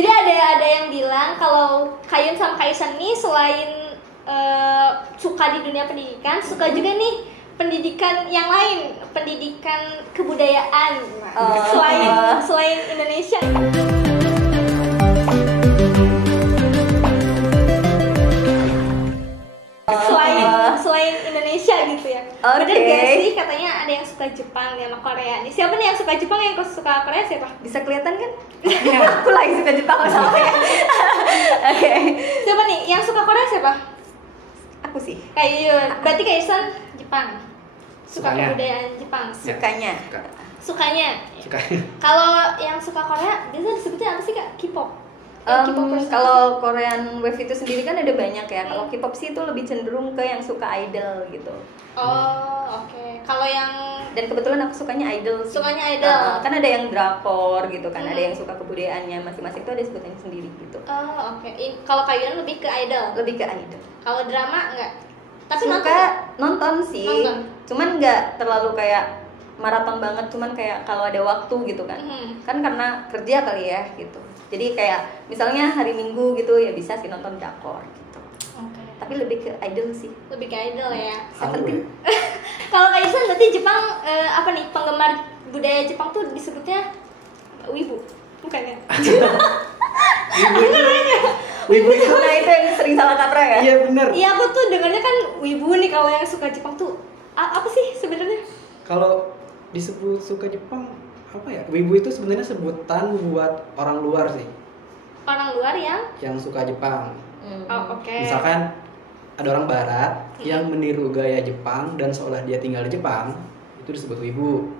Jadi ada yang bilang kalau Kayun sama Kaisan nih selain suka di dunia pendidikan, suka juga nih pendidikan yang lain, pendidikan kebudayaan selain Indonesia. Selain Indonesia gitu ya. Okay. Bener gak sih katanya ada yang suka Jepang sama Korea nih? Siapa nih yang suka Jepang, yang suka Korea siapa? Bisa kelihatan kan? Aku lagi suka Jepang sama ya. Oke. Siapa nih yang suka Korea siapa? Aku sih. Kayak berarti Kaisan Jepang. Suka Sukanya. kebudayaan Jepang. Sukanya. Sukanya. Sukanya. Kalau yang suka Korea biasa disebutnya apa sih Kak? K-pop. K-popers. Kalau Korean Wave itu sendiri kan ada banyak ya. Kalau K-pop sih itu lebih cenderung ke yang suka idol gitu. Oh, oke. Kalau yang Dan kebetulan aku sukanya idol sih. Sukanya idol. Kan ada yang drakor gitu kan, ada yang suka kebudayaannya masing-masing itu ada sebutannya sendiri gitu. Oh, oke. Kalau Kayun lebih ke idol. Lebih ke idol. Kalau drama enggak? Tapi Suka nonton sih. Nonton. Cuman nggak terlalu kayak maraton banget, cuman kayak kalau ada waktu gitu kan. Kan karena kerja kali ya gitu. Jadi kayak misalnya hari Minggu gitu ya bisa sih nonton drakor gitu. Oke. Tapi lebih ke idol sih. Lebih ke idol ya. Seventeen. Kalau Kaisan berarti Jepang apa nih, penggemar budaya Jepang tuh disebutnya wibu, bukan ya? Wibu itu. Nah itu yang sering salah kaprah ya. Iya benar. Iya, aku tuh dengarnya kan wibu nih kalau yang suka Jepang tuh apa sih sebenarnya? Kalau disebut suka Jepang apa ya? Wibu itu sebenarnya sebutan buat orang luar sih, Orang luar yang suka Jepang. oh, oke. Misalkan ada orang Barat yang meniru gaya Jepang dan seolah dia tinggal di Jepang, itu disebut wibu.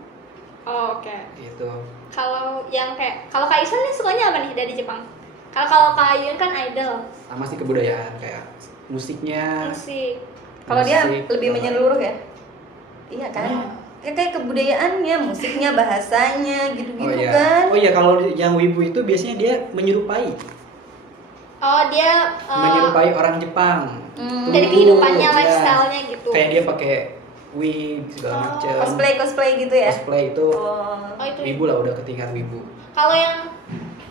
Oh, oke. Gitu. Kalau yang kalau Kaisan nih sukanya apa nih dari Jepang? Kalau Kayun kan idol, Sama sih kebudayaan kayak musiknya. musik. Kalau dia Musik, lebih kalau- menyeluruh ya. Iya kan? Kayak kebudayaannya, musiknya, bahasanya gitu-gitu kan. Oh iya, kalau yang wibu itu biasanya dia menyerupai Oh, dia menyerupai orang Jepang. dari Tuh, kehidupannya, ya. lifestyle-nya gitu. Kayak dia pakai wig segala macam. Cosplay gitu ya. Cosplay itu Oh. Oh, itu. wibu lah, udah ketingkat wibu.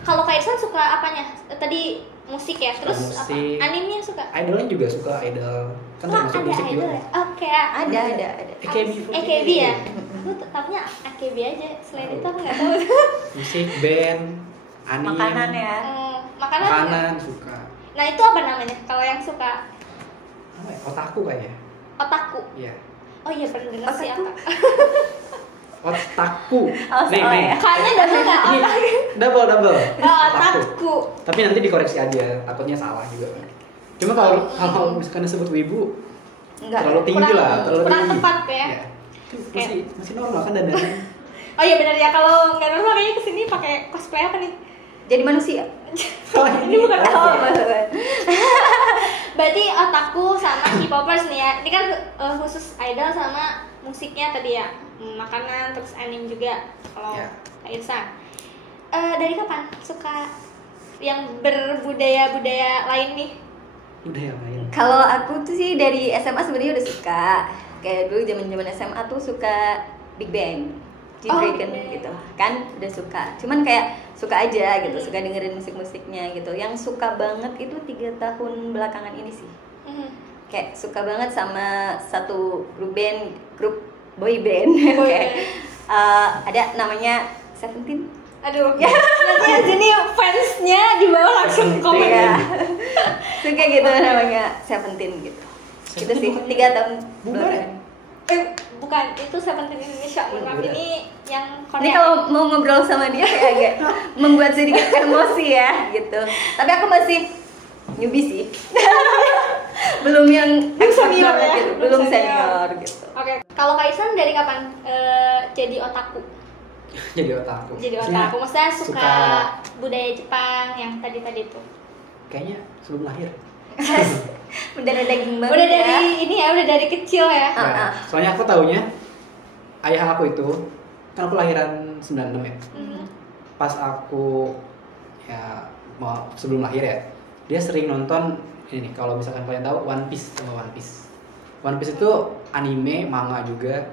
Kalau Kaisan suka apanya? Tadi musik ya, Suka terus musik. apa? Animenya suka? Idolnya juga suka idol. Kan Wah, termasuk ada musik idol juga. ya? Oh, kayak Ada. AKB ya? Aku tahunya AKB aja, selain itu aku nggak tahu. Musik, band, anime, Makanan ya. makanan suka. Nah, itu apa namanya? Kalau yang suka Apa ya? Otaku kayaknya. otaku. Iya. Oh iya, pernah dengar sih Otaku? apa? Otaku. Oh, salah ya. Kayaknya double nggak? Ini Otaku. double. Oh, otaku. Tapi nanti dikoreksi aja, takutnya salah juga. Cuma kalau misalkan disebut wibu, Enggak. terlalu tinggi lah, terlalu kurang tinggi. tepat ya. Iya. Masih normal kan dandannya. Oh iya benar ya, kalau nggak normal kayaknya kesini pakai cosplay apa nih? Jadi manusia. Ini bukan Oh, Berarti otaku sama K-popers nih ya. Ini kan khusus idol sama musiknya tadi ya. Makanan terus anime juga kalau Ya. Kak Irsa. Dari kapan suka yang berbudaya-budaya lain nih? Udah yang lain. Kalau aku tuh sih dari SMA sebenarnya udah suka. Kayak dulu zaman SMA tuh suka Big Bang, G-Dragon Big Bang. gitu. Kan udah suka. Cuman kayak suka aja gitu, suka dengerin musik-musiknya gitu. Yang suka banget itu 3 tahun belakangan ini sih. Kayak suka banget sama satu grup boy band. Boy Kayak, band. ada namanya Seventeen. Aduh, nanti yang sini fansnya di bawah langsung komen. Iya. Suka gitu namanya Seventeen gitu. Gitu sih, 3 tahun Bubar ya? Bukan, itu Seventeen Indonesia. Maaf, beda. ini yang Korea. Ini kalau mau ngobrol sama dia kayak agak membuat sedikit emosi ya gitu. Tapi aku masih newbie sih. Belum yang expert senior banget ya? gitu. Belum Belum senior. senior gitu. Oke, kalau Kaisan dari kapan jadi otaku? Jadi otaku. Jadi Maksudnya otaku, maksudnya suka budaya Jepang yang tadi itu. Kayaknya sebelum lahir. Udah ada daging banget. Udah ya. dari ini ya, udah dari kecil ya. Nah, soalnya aku taunya ayah aku itu kan aku lahiran 96 ya. Pas aku ya mau sebelum lahir ya, dia sering nonton ini nih, kalau misalkan kalian tahu One Piece sama One Piece. One Piece itu anime, manga juga,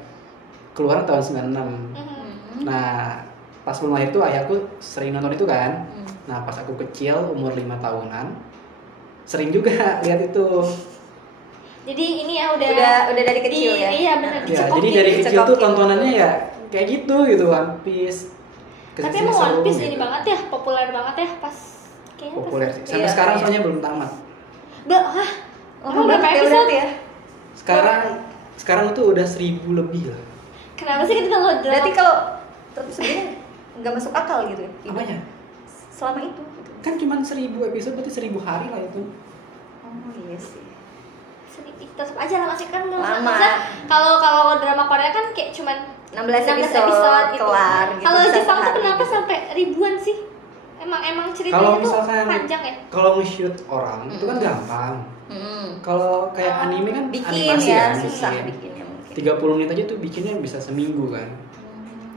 keluaran tahun 96. Nah, pas belum lahir tuh ayahku sering nonton itu kan. Nah pas aku kecil umur 5 tahunan sering juga lihat itu. Jadi ini ya udah dari kecil ya. Iya benar. Ya, jadi dari kecil tuh tontonannya ya kayak gitu One Piece. Tapi emang One Piece ini banget ya, populer banget ya pas kayaknya populer sih. Sampai sekarang soalnya belum tamat. Udah, berapa episode ya? Sekarang tuh udah 1.000 lebih lah. Kenapa sih kita kalau berarti kalau sebenarnya nggak masuk akal gitu ya? Apanya? Selama itu gitu. Kan cuma 1.000 episode berarti 1.000 hari lah itu. Oh iya sih. Tetap aja lah masih kan lama. Kalau drama Korea kan kayak cuman 16 episode gitu. Kelar gitu. Kalau Jepang tuh kenapa sampai ribuan sih? Emang ceritanya tuh panjang ya? Kalau nge-shoot orang itu kan gampang. Kalau kayak anime kan bikin animasi ya, kan, susah bikinnya mungkin. 30 menit aja tuh bikinnya bisa seminggu kan.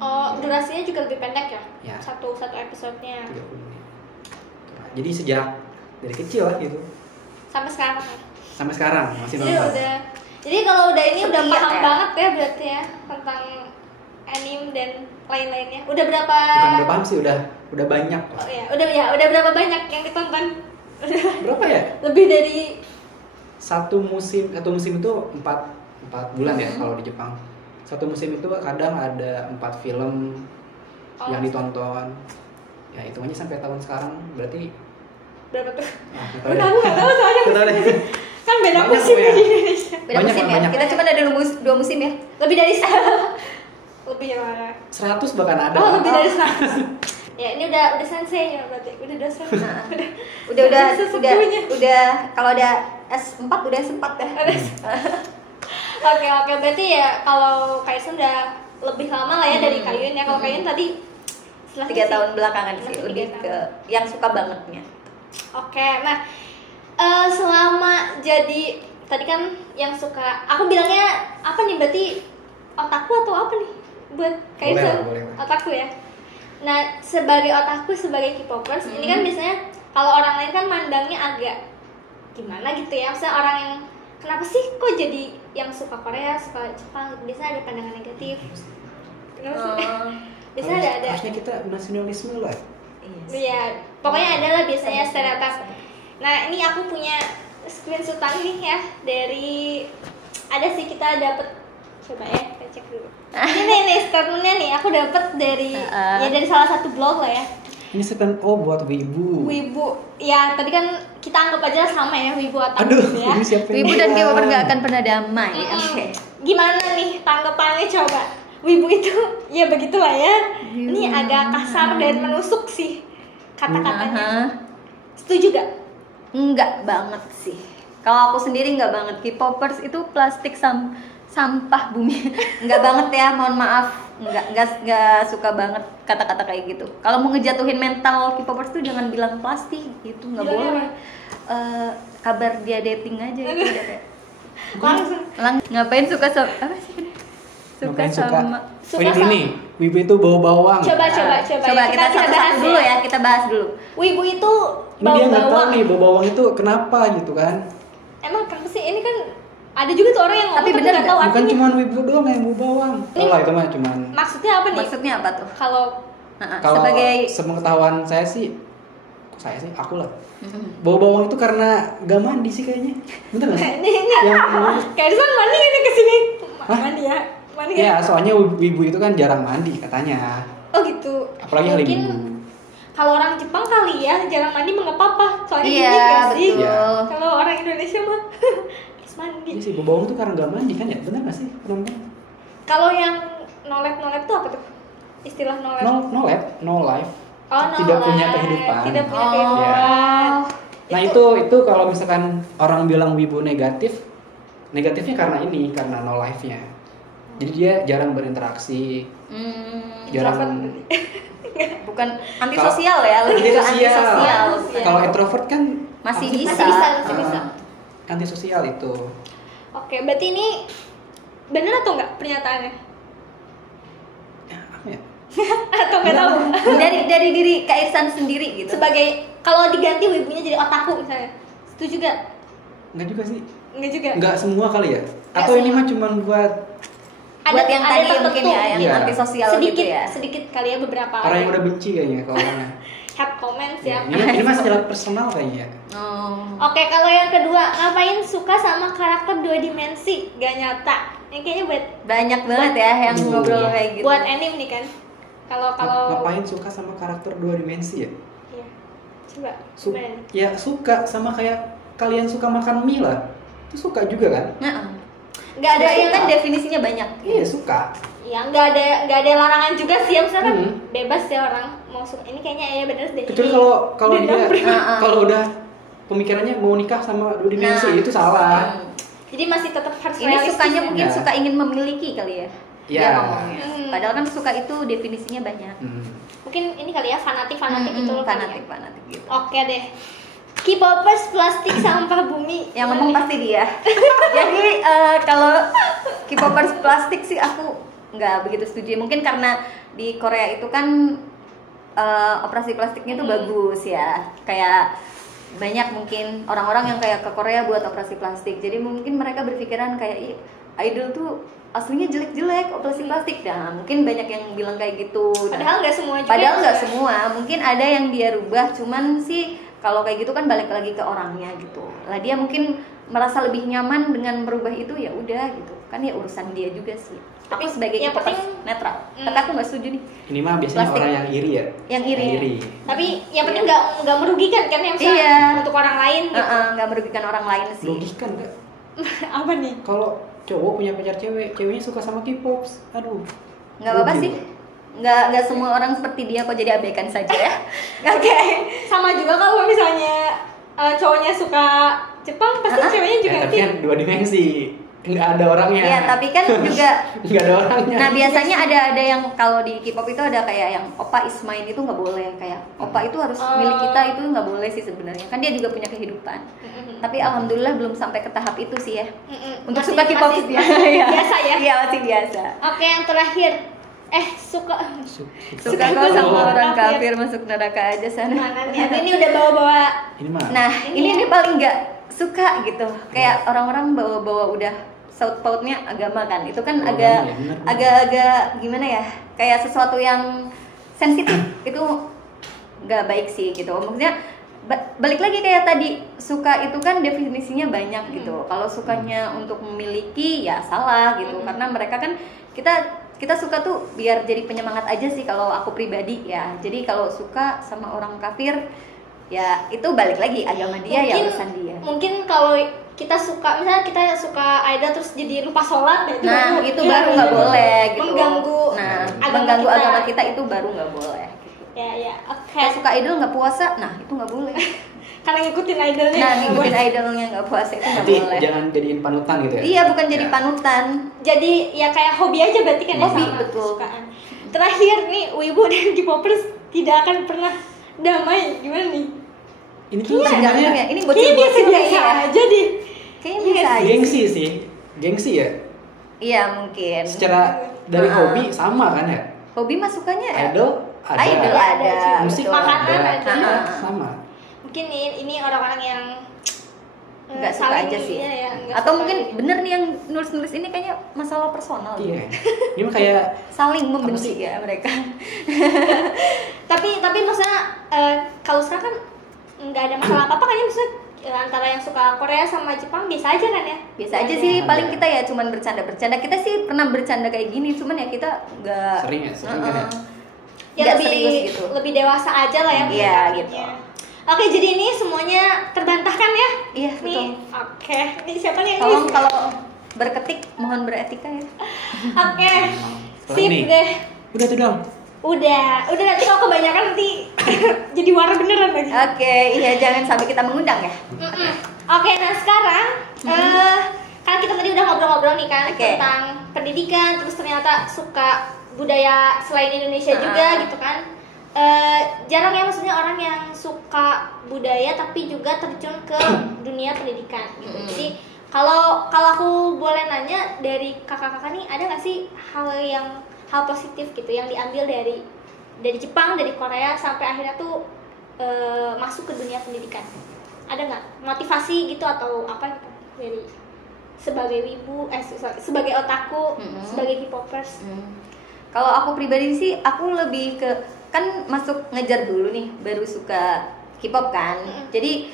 Oh, durasinya juga lebih pendek ya? Ya. Satu episodenya. 30 menit. Jadi sejak dari kecil lah gitu. Sampai sekarang ya? Sampai sekarang masih Jadi nonton. Jadi kalau udah ini udah paham ya? banget ya berarti ya tentang anime dan lain-lainnya. Udah berapa? Bukan udah paham sih, udah banyak. Oh iya, udah berapa banyak yang ditonton? Berapa ya? Lebih dari Satu musim itu 4 bulan ya kalau di Jepang. Satu musim itu kadang ada 4 film yang ditonton. Ya hitungannya sampai tahun sekarang berarti berapa tuh? Nggak Tahu soalnya. Kan beda Banyak musim ya. di Indonesia. Beda musim ya? Banyak. Kita cuma ada 2 musim ya? Lebih dari 100. Lebih ya. 100 bahkan ada. Oh, lebih dari 100. Ya, ini udah sensei ya berarti. Udah dosen. Udah kalau ada S4 udah S4 ya. Oke, berarti ya kalau Kaisen udah lebih lama lah ya dari Kayun ya. Kalau Kayun tadi 3 tahun belakangan sih, lebih ke yang suka bangetnya. Oke, nah selama jadi tadi kan yang suka, aku bilangnya apa nih berarti otaku atau apa nih buat Kaisen? Boleh. Otaku ya. Nah sebagai otaku, sebagai K-popers ini kan biasanya kalau orang lain kan mandangnya agak gimana gitu ya, maksudnya orang yang kenapa sih kok jadi yang suka Korea, suka Jepang, biasanya ada pandangan negatif. Kenapa sih? Biasanya ada. Harusnya kita nasionalisme lah. Iya, pokoknya ada lah biasanya stereotip. Nah ini aku punya screenshotan nih ya dari ada sih kita dapet, coba ya kita cek dulu. Ini nih statementnya nih aku dapet dari ya dari salah satu blog lah ya. Ini sekarang buat wibu. Wibu, ya tadi kan kita anggap aja sama ya wibu atau ya. Ini siapa Wibu dan K-popper gak akan pernah damai. Oke. Gimana nih tanggapannya coba? Wibu itu ya begitulah ya. Ini agak kasar dan menusuk sih kata-katanya. Setuju gak? Enggak banget sih. Kalau aku sendiri enggak banget. K-popers itu plastik sampah bumi. Enggak banget ya, mohon maaf. Enggak suka banget kata-kata kayak gitu. Kalau mau ngejatuhin mental K-popers tuh jangan bilang plastik gitu, enggak boleh. Kabar dia dating aja gitu udah kayak. Ngapain suka sama apa sih ini? Suka sama ini wibu itu bau bawang. Coba kita bahas dulu ya, kita bahas dulu. Wibu itu Ini dia nggak tahu nih bau bawang itu kenapa gitu kan? Emang kenapa sih? Ini kan ada juga tuh orang yang Tapi ngomong bener nggak tahu Bukan artinya. cuma wibu doang yang bau bawang. Lah itu mah cuman. Maksudnya apa nih? Maksudnya apa tuh? Kalau sebagai sepengetahuan saya sih, aku lah. Bau bawang itu karena gak mandi sih kayaknya. Bener nggak? ini kayak Rizwan mandi ini kesini. Mandi ya. Ya, soalnya wibu itu kan jarang mandi katanya. Oh gitu. Apalagi hari Mungkin Minggu. kalau orang Jepang kali ya jarang mandi mah nggak apa-apa. Soalnya iya, dingin nggak sih? betul. Kalau orang Indonesia mah harus mandi. Iya sih, bau bawang itu karena gak mandi kan ya? Bener gak sih? Kalau yang nolep tuh apa tuh? Istilah nolep. No life. Oh, Tidak nolep. punya kehidupan. Tidak punya Oh. kehidupan. Nah itu kalau misalkan orang bilang wibu negatifnya karena no life-nya. Jadi dia jarang berinteraksi, jarang. bukan antisosial ya, lebih ke antisosial. Kalau introvert kan Masih apa sih? bisa. Antisosial itu. Oke, berarti ini benar atau enggak pernyataannya? Ya, apa ya? Atau nggak tahu? Dari diri Kak Irsan sendiri gitu. Sebagai kalau diganti wibunya jadi otaku misalnya, setuju gak? Enggak juga sih. Enggak juga. Enggak semua kali ya. Atau ini mah cuma buat Buat yang tadi mungkin ya, yang Iya. antisosial sedikit, gitu ya. sedikit kali ya beberapa Orang yang udah benci kayaknya kalau orangnya. hate comments ya. Ini masih lewat personal kayaknya. Oh. Oke, kalau yang kedua, ngapain suka sama karakter 2 dimensi gak nyata? Yang kayaknya Banyak banget ya yang ngobrol kayak gitu. buat anime nih kan. Kalau Ngapain suka sama karakter 2 dimensi ya? iya. Coba. Su- gimana nih? ya suka sama kayak kalian suka makan mie lah. Itu suka juga kan? Nah, Nggak ada yang kan definisinya banyak. Iya, suka. ya nggak ada larangan juga sih ya, misalnya kan Hmm. bebas ya orang mau suka ini kayaknya ya bener deh. Kecuali Ini kalau dia Heeh. kalau udah pemikirannya mau nikah sama 2 dimensi Nah. itu salah. jadi masih tetap harus Ini realistis sukanya ya. mungkin Ya. suka ingin memiliki kali ya. Iya. Dia ngomongnya. Hmm. Padahal kan suka itu definisinya banyak. Mungkin ini kali ya fanatik gitu loh kali ya. Fanatik gitu. Oke deh. K-popers plastik sampah bumi. Yang ngomong pasti dia. Jadi kalau K-popers plastik sih aku nggak begitu setuju. Mungkin karena di Korea itu kan operasi plastiknya tuh bagus ya. Kayak banyak mungkin orang-orang yang kayak ke Korea buat operasi plastik. Jadi mungkin mereka berpikiran kayak "Ih, idol tuh aslinya jelek-jelek operasi plastik." Nah, mungkin banyak yang bilang kayak gitu. Nah, Padahal nggak semua juga. Padahal nggak ya. semua, mungkin ada yang dia rubah, cuman sih kalau kayak gitu kan balik lagi ke orangnya gitu. Lah dia mungkin merasa lebih nyaman dengan merubah itu, ya udah gitu. Kan ya urusan dia juga sih. Tapi Aku sebagai yang K-popers penting- netral. Hmm. Tapi aku nggak setuju nih. Ini mah biasanya Plastik. orang yang iri ya. Yang iri. Tapi yang penting nggak merugikan kan ya misalnya Iya. untuk orang lain gitu. Nggak merugikan orang lain sih. Merugikan enggak? Apa nih? Kalau cowok punya pacar cewek, ceweknya suka sama K-pop. Aduh. Nggak apa-apa Rugi sih. loh. Nggak semua orang seperti dia kok, jadi abaikan saja ya. Oke. Sama juga kalau misalnya cowoknya suka Jepang pasti ceweknya juga Ya, tapi nanti kan 2 dimensi. Enggak ada orangnya. Iya, tapi kan juga Enggak ada orangnya. nah biasanya ada yang kalau di K-pop itu ada kayak yang opa is mine itu nggak boleh, kayak opa itu harus milik kita, itu nggak boleh sih sebenarnya, kan dia juga punya kehidupan. Tapi alhamdulillah belum sampai ke tahap itu sih ya. Untuk Masih- suka K-pop masih Iya. biasa ya. Iya, masih biasa. Oke, yang terakhir suka Suka kau sama orang kafir masuk neraka aja sana. mana nih? Ini udah bawa-bawa Ini mah. Nah, ini paling nggak suka gitu. Kayak orang-orang bawa-bawa udah saut pautnya agama kan. Itu kan Oh, agak iya, bener. agak gimana ya? Kayak sesuatu yang sensitif. Itu nggak baik sih gitu. Maksudnya balik lagi kayak tadi, suka itu kan definisinya banyak gitu. Kalau sukanya untuk memiliki ya salah gitu. Karena mereka kan kita suka tuh biar jadi penyemangat aja sih kalau aku pribadi ya. Jadi kalau suka sama orang kafir ya itu balik lagi agama dia ya urusan dia. Mungkin kalau kita suka, misalnya kita suka idol terus jadi lupa sholat, Nah itu baru nggak boleh gitu. Mengganggu mengganggu agama kita itu baru nggak boleh. Gitu. Ya, oke. Kayak suka idol nggak puasa, nah itu nggak boleh. Karena ngikutin idolnya. Nah ngikutin idolnya nggak puasa itu nggak Nanti boleh. jangan jadiin panutan gitu ya. Iya, bukan jadi Ya. panutan. Jadi ya kayak hobi aja berarti kan ya, Hobi, sama betul. kesukaan. Terakhir nih, Wibu dan K-popers tidak akan pernah damai, gimana nih? Ini tuh Tergantung sebenarnya ya. Ini Kayaknya bocil-bocil biasa kayaknya ya. aja deh. Kayaknya biasa aja. gengsi sih. Gengsi ya. Iya mungkin. Secara dari hobi sama kan ya. Hobi masukannya ya. Idol ada. Idol ada. Musik betul. Makanan ada. Iya, sama. Mungkin ini orang-orang yang Nggak suka saling- aja sih. iya, ya, nggak Atau suka mungkin aja. bener nih yang nulis-nulis ini kayaknya masalah personal. Iya. gitu. Ini mah kayak Saling membenci ya mereka. tapi maksudnya kalau sekarang kan nggak ada masalah apa-apa kan ya, maksudnya antara yang suka Korea sama Jepang biasa aja kan ya? Biasa aja sih, paling kita ya cuman bercanda-bercanda. Kita sih pernah bercanda kayak gini, cuman ya kita nggak sering kan ya. Ya nggak lebih serius gitu. lebih dewasa aja lah ya. Iya, pendekatannya. gitu. Oke, jadi ini semuanya terbantahkan ya? Iya, Nih, betul. oke. Ini siapa nih? Tolong kalau berketik mohon beretika ya. Oke. Setelah Sip ini. deh. Udah tuh dong. Udah nanti kalau kebanyakan nanti jadi warna beneran lagi. Oke, iya jangan sampai kita mengundang ya. Mm-mm. Oke, nah sekarang kan kita tadi udah ngobrol-ngobrol nih kan Oke. tentang pendidikan, terus ternyata suka budaya selain Indonesia juga gitu kan. Jarang ya maksudnya orang yang suka budaya tapi juga terjun ke dunia pendidikan gitu. Jadi kalau aku boleh nanya dari kakak-kakak nih, ada nggak sih hal positif gitu yang diambil dari Jepang, dari Korea sampai akhirnya tuh masuk ke dunia pendidikan? Ada nggak motivasi gitu atau apa gitu dari sebagai wibu, sebagai otaku, sebagai K-popers? Kalau aku pribadi sih, aku lebih ke, kan masuk ngejar dulu nih, baru suka K-pop kan. Jadi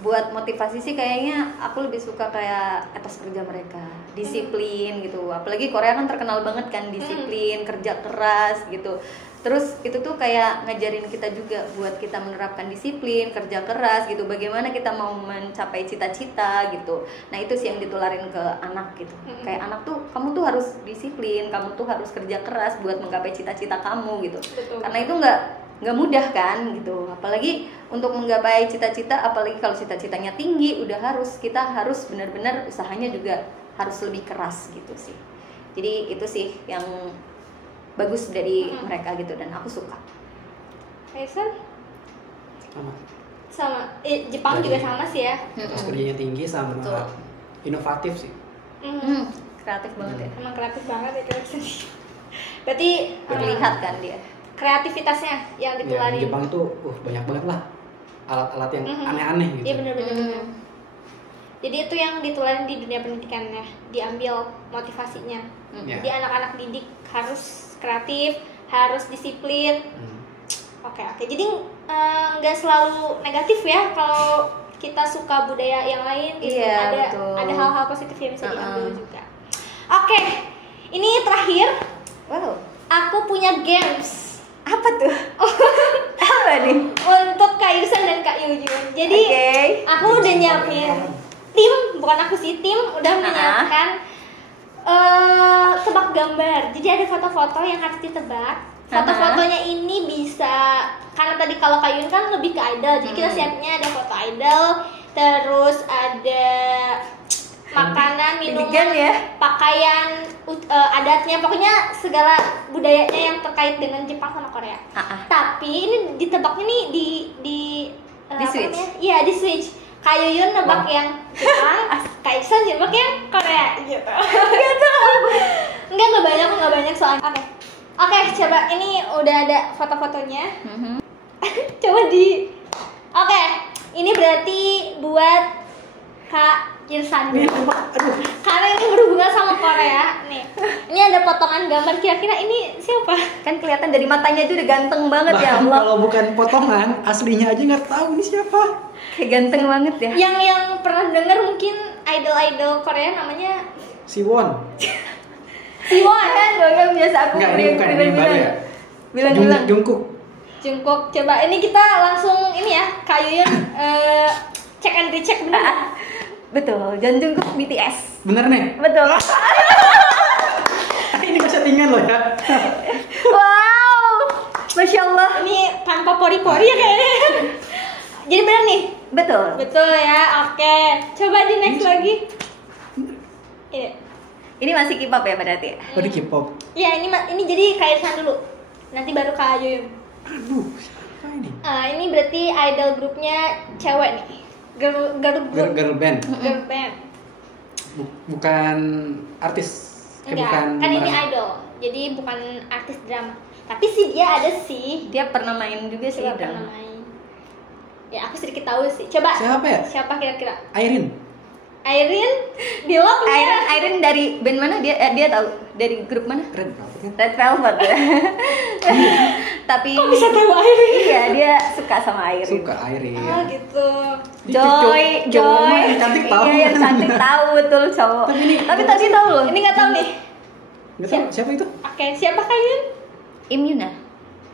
buat motivasi sih kayaknya aku lebih suka kayak etos kerja mereka, disiplin gitu. Apalagi Korea kan terkenal banget kan disiplin, kerja keras gitu. Terus itu tuh kayak ngajarin kita juga buat kita menerapkan disiplin, kerja keras gitu. Bagaimana kita mau mencapai cita-cita gitu. Nah itu sih yang ditularin ke anak gitu. Kayak anak tuh, kamu tuh harus disiplin, kamu tuh harus kerja keras buat menggapai cita-cita kamu gitu. Betul. Karena itu nggak mudah kan gitu. Apalagi untuk menggapai cita-cita, apalagi kalau cita-citanya tinggi, kita harus benar-benar usahanya juga harus lebih keras gitu sih. Jadi itu sih yang bagus dari mereka gitu, dan aku suka. Kaisar? Sama. Jepang Jadi, juga sama sih ya. Etos kerjanya tinggi sama Betul. inovatif sih. Kreatif banget ya. Emang kreatif banget ya kira-kira. Berarti Terlihat kan dia. kreativitasnya yang Ya, ditularin. di Jepang itu banyak banget lah alat-alat yang aneh-aneh gitu. Iya benar-benar. Jadi itu yang ditularin di dunia pendidikannya, diambil motivasinya. Ya. Jadi anak-anak didik harus kreatif, harus disiplin. Oke. Jadi nggak selalu negatif ya kalau kita suka budaya yang lain. Gitu. Iya, ada betul. ada hal-hal positif yang bisa diambil juga. Oke, ini terakhir. Wow. Aku punya games. Apa tuh? Apa nih? Untuk Kak Irsan dan Kak Yuyun. Jadi aku udah nyiapin tim, bukan aku sih, tim udah menyiapkan tebak gambar. Jadi ada foto-foto yang harus ditebak. Foto-fotonya ini bisa, karena tadi kalau Kak Yuyun kan lebih ke idol, jadi kita siapnya ada foto idol, terus ada makanan, minuman, ya? pakaian, adatnya, pokoknya segala budayanya yang terkait dengan Jepang sama Korea. Tapi ini ditebaknya nih di switch. Iya, di switch. Kak Yuyun nebak yang Jepang, Kak Iksan nebak yang Korea gitu. Enggak banyak soalnya. Oke, coba ini udah ada foto-fotonya. Coba Oke, ini berarti buat Kak Irsan. Karena ini berhubungan sama Korea nih. Ini ada potongan gambar, kira-kira ini siapa? Kan kelihatan dari matanya itu udah ganteng banget ya Bahkan Allah. kalau bukan potongan, aslinya aja nggak tahu ini siapa. Kayak ganteng banget ya. Yang pernah dengar mungkin idol Korea namanya Siwon. Siwon. Kan dong biasa aku Enggak, ini bukan ini baru ya. Bilang-bilang. Jungkook. Coba ini kita langsung ini ya, Kak Yuyun cek and recheck benar. Betul, John Jungkook BTS. Bener nih. Betul. Ini settingan loh ya. Wow. Masya Allah. Ini tanpa pori-pori ya kayaknya. Jadi benar nih. Betul. Betul ya. Oke. Coba di next lagi. Iya. Ini masih K-pop ya berarti? Oh, di K-pop. Iya, ini jadi Kak Irsan dulu. Nanti baru Kak Yuyun. Aduh, siapa ini? Ini berarti idol grupnya cewek nih. Girl band. Girl band. Bukan artis. Enggak, Bukan kan ini idol. Jadi bukan artis drama. Tapi sih dia ada sih. Dia pernah main juga sih Dia pernah main. Ya, aku sedikit tahu sih. Coba. Siapa ya? Siapa kira-kira? Irene. Di lock ya? Irene dari band mana? Dia tahu dari grup mana? Red Velvet kan? Red Velvet ya. Tapi Kok bisa tahu Irene? Iya, dia suka sama Irene. Suka Irene. Oh gitu. Joy. Yang cantik tahu. Iya, yang cantik tahu betul cowok. Tapi tadi tahu loh. Ini nggak tahu nih. Nggak tahu siapa itu? Oke, siapa Kak Yun?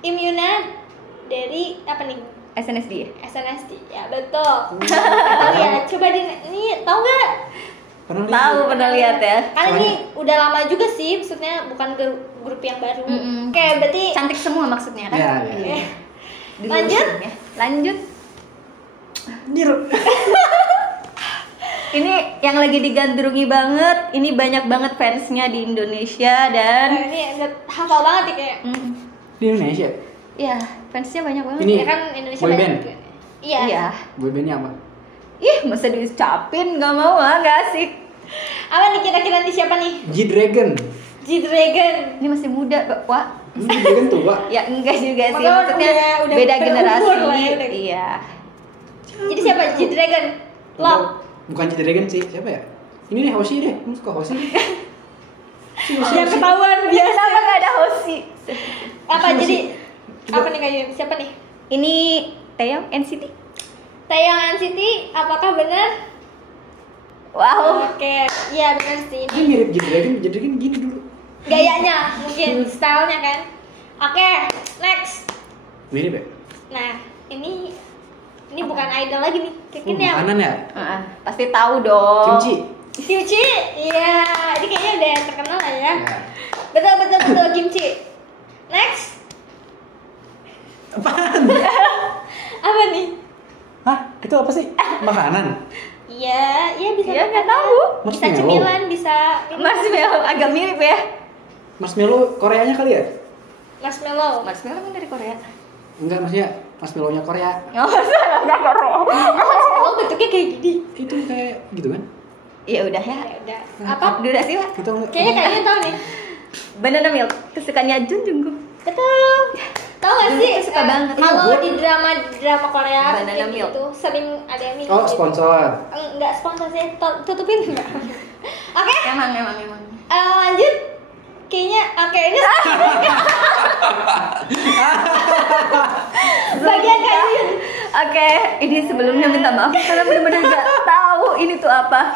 Im Yuna dari apa nih? SNSD. SNSD. Ya betul. Tahu ya. Coba ini tahu nggak? Pernah lihat ya. Karena ini udah lama juga sih, maksudnya bukan grup yang baru. Oke, berarti Cantik semua maksudnya kan? Iya. Lanjut. Lanjut. Nir. Ini yang lagi digandrungi banget. Ini banyak banget fansnya di Indonesia dan ini hafal banget nih kayak. Di Indonesia. Iya, fansnya banyak banget. Ini Ya kan Indonesia boy banyak band. juga. Iya. Boybandnya apa? Ih, masa diucapin, gak mau gak asik. Apa nih kira-kira nih siapa nih? G-Dragon. G-Dragon. Ini masih muda, Wak. G-Dragon tua. Ya enggak juga sih, Makanya maksudnya udah beda berumur generasi. lah ya, udah. Iya. Jadi siapa? G-Dragon. Love. Bukan G-Dragon sih, siapa ya? Ini deh Hoshi deh, kamu suka Hoshi? Biar ketahuan biasa. Kenapa nggak ada Hoshi? Apa Hoshi. jadi Coba. apa nih Kayun? Siapa nih? Ini Taeyong NCT. Taeyong NCT, apakah benar? Wow. Oke, iya benar sih. Ini mirip G-Dragon gini dulu. Gayanya mungkin, stylenya kan. Oke, next. Mirip ya? Nah, ini bukan idol lagi nih. Mungkin yang Makanan ya? Pasti tahu dong. Kimchi. Iya, ini kayaknya udah terkenal lah ya. Ya. Betul kimchi. Next. Apaan? Apa nih? Hah? Itu apa sih? Makanan? Iya bisa. Iya, nggak makanan. tahu. Bisa Marshmallow. cemilan, bisa Marshmallow agak mirip ya. Marshmallow Koreanya kali ya? marshmallow. Marshmallow kan dari Korea. Enggak, maksudnya marshmallow-nya Korea. Oh, marshmallow nggak Korea. Marshmallow bentuknya kayak gini. Itu kayak gitu kan? Ya udah ya. Ya udah. Apa durasi Pak? Itu Kayaknya tahu nih. Banana milk kesukaannya Jun Jungkook. Betul. Tahu gak Dulu sih? tuh suka banget. Kalau Iya, di drama Korea Banana milk. itu sering ada yang minum. Oh, gitu. sponsor. Enggak sponsor sih, tutupin enggak. Oke, Emang. lanjut. Kayaknya ini bagian Kayun. Oke, ini sebelumnya minta maaf karena benar-benar nggak tahu ini tuh apa.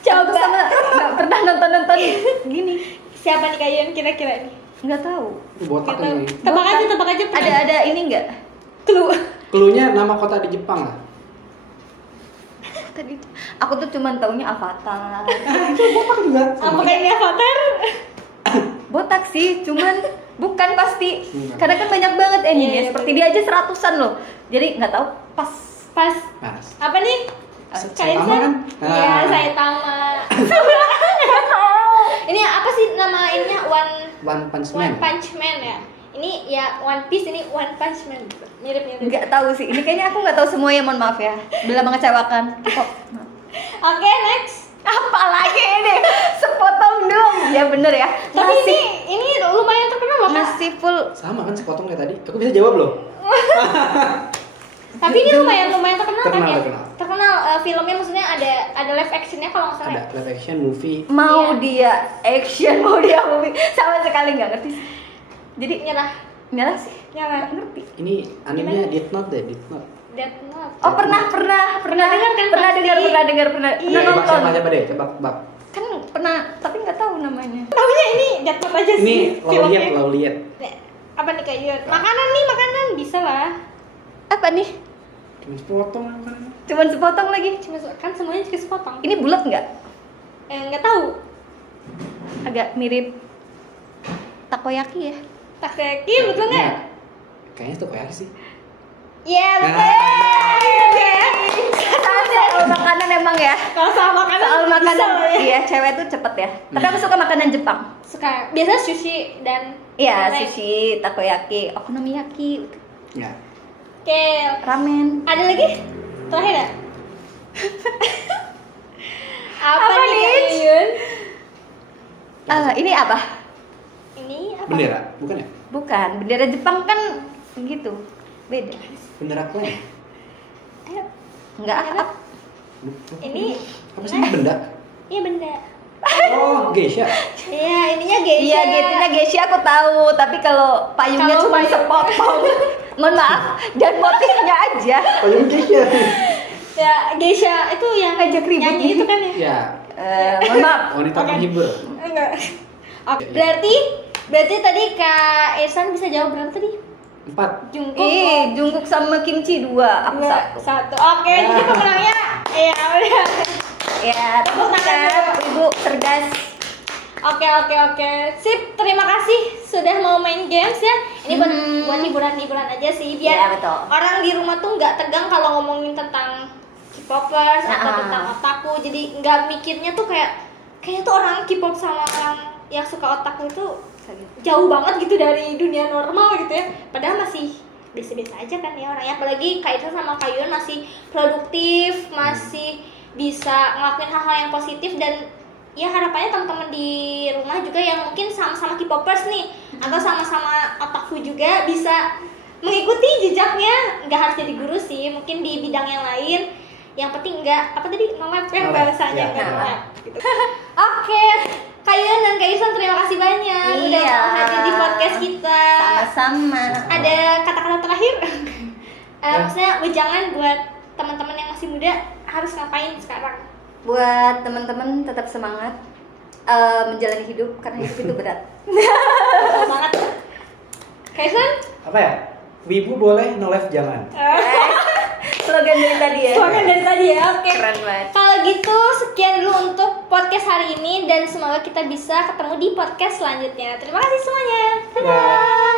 Coba. Aku sama nggak pernah nonton gini. Siapa nih Kayun kira-kira nih? Nggak tahu. Botak Nggak tahu. ini. Tebak aja. Ada ini nggak? clue. Cluenya nama kota di Jepang lah. Tadi aku tuh cuman taunya Avatar. Botak juga. Apa kayak ini Avatar? Botak sih, cuman bukan pasti. Enggak. Karena kan banyak banget anime. Iya, Seperti dia aja 100-an loh. Jadi nggak tahu pas. Pas. Mas. Apa nih? Saitama kan? Iya, Ah. Saitama. Ini apa sih nama ininya? One Punch Man. One Punch Man ya. Ini ya One Piece, ini One Punch Man. Mirip. Nggak tahu sih. Ini kayaknya aku nggak tahu semuanya, mohon maaf ya. Bila mengecewakan. Kok. Oke, next. Apa lagi ini? Sepotong dong. Ya bener ya. Tapi ini lumayan terkenal loh, Kak. masih full. Sama kan sepotong kayak tadi. Aku bisa jawab loh. Tapi ini lumayan terkenal kan ya? Terkenal. Terkenal filmnya, maksudnya ada live actionnya kalau nggak salah. Ada ya? live action movie. Mau Iya. dia action, mau dia movie, sama sekali nggak ngerti. Jadi nyerah sih. Nyala. Nggak ngerti. Ini animenya Death Note deh, Death Note. Death Note. Oh pernah dengar kan? Pernah dengar Iya. nonton. Coba deh, coba. Kan pernah, tapi nggak tahu namanya. Taunya ini Death Note aja sih. Ini lo lihat. Apa nih Kak Yun? Makanan bisa lah. Apa nih? Cuma sepotong kan. Cuman sepotong lagi. Cuma kan semuanya juga sepotong. Ini bulat nggak? Nggak tahu. Agak mirip takoyaki ya. Takoyaki betul nggak? Kayaknya tuh kayak sih. Iya betul. Soal makanan emang ya. Kalau soal makanan. Soal makanan, bisa lah ya. iya cewek tuh cepet ya. Tapi aku suka makanan Jepang. Suka. Biasa sushi dan. Iya, ramen. sushi, takoyaki, okonomiyaki, Ya. Oke. ramen. Ada lagi? Terakhir ya? Apa nih Kak Yun? Ini apa? Ini apa? Bendera, bukan ya? Bukan, bendera Jepang kan gitu. Beda. Bendera apa ya? Ayo. Enggak apa. Ini apa sih benda? Iya benda. Oh, geisha. Iya, ininya geisha. Iya, gitunya geisha aku tahu, tapi kalau payungnya Kalau cuma payung. sepotong. Mohon maaf, dan motifnya aja. Oh, yang geisha. Ya, geisha itu yang Ngajak ribut nyanyi nih. itu kan ya? Ya, Mohon maaf. wanita Oke. menghibur. Enggak. Oke. Berarti tadi Kak Esan bisa jawab berapa tadi? 4. Jungkook. Jungkook sama Kimchi 2, aku Dua, 1. satu. Oke, jadi pemenangnya ya udah. Ya, tepuk tangan Ibu cerdas. Oke. Sip, terima kasih sudah mau main games ya. Ini buat hiburan-hiburan aja sih, biar Iya, betul. orang di rumah tuh nggak tegang kalau ngomongin tentang K-popers atau Nah. tentang otaku. Jadi nggak mikirnya tuh kayaknya tuh orang K-pop sama orang yang suka otaku itu jauh banget gitu dari dunia normal gitu ya. Padahal masih biasa-biasa aja kan ya orangnya. Apalagi Kak Irsa sama Kak Yun masih produktif, masih bisa ngelakuin hal-hal yang positif, dan ya harapannya teman-teman di rumah juga yang mungkin sama-sama K-popers nih atau sama-sama otaku juga bisa mengikuti jejaknya. Nggak harus jadi guru sih, mungkin di bidang yang lain Yang penting enggak apa tadi no-lab ya No-lab, bahasanya ya, enggak no-lab. no-lab gitu. Oke, Kak Yun dan Kak Isan terima kasih banyak udah Iya. mau hadir di podcast kita. Sama-sama. Ada kata-kata terakhir? Ya. Maksudnya wejangan buat teman-teman yang masih muda harus ngapain sekarang? Buat teman-teman tetap semangat menjalani hidup karena hidup itu berat. Betul banget. Kak Isan? Apa ya? Wibu boleh, no left jangan. Slogan dari tadi ya. Slogan dari tadi ya, oke. Keren banget. Kalau gitu sekian dulu untuk podcast hari ini dan semoga kita bisa ketemu di podcast selanjutnya. Terima kasih semuanya. Dadah.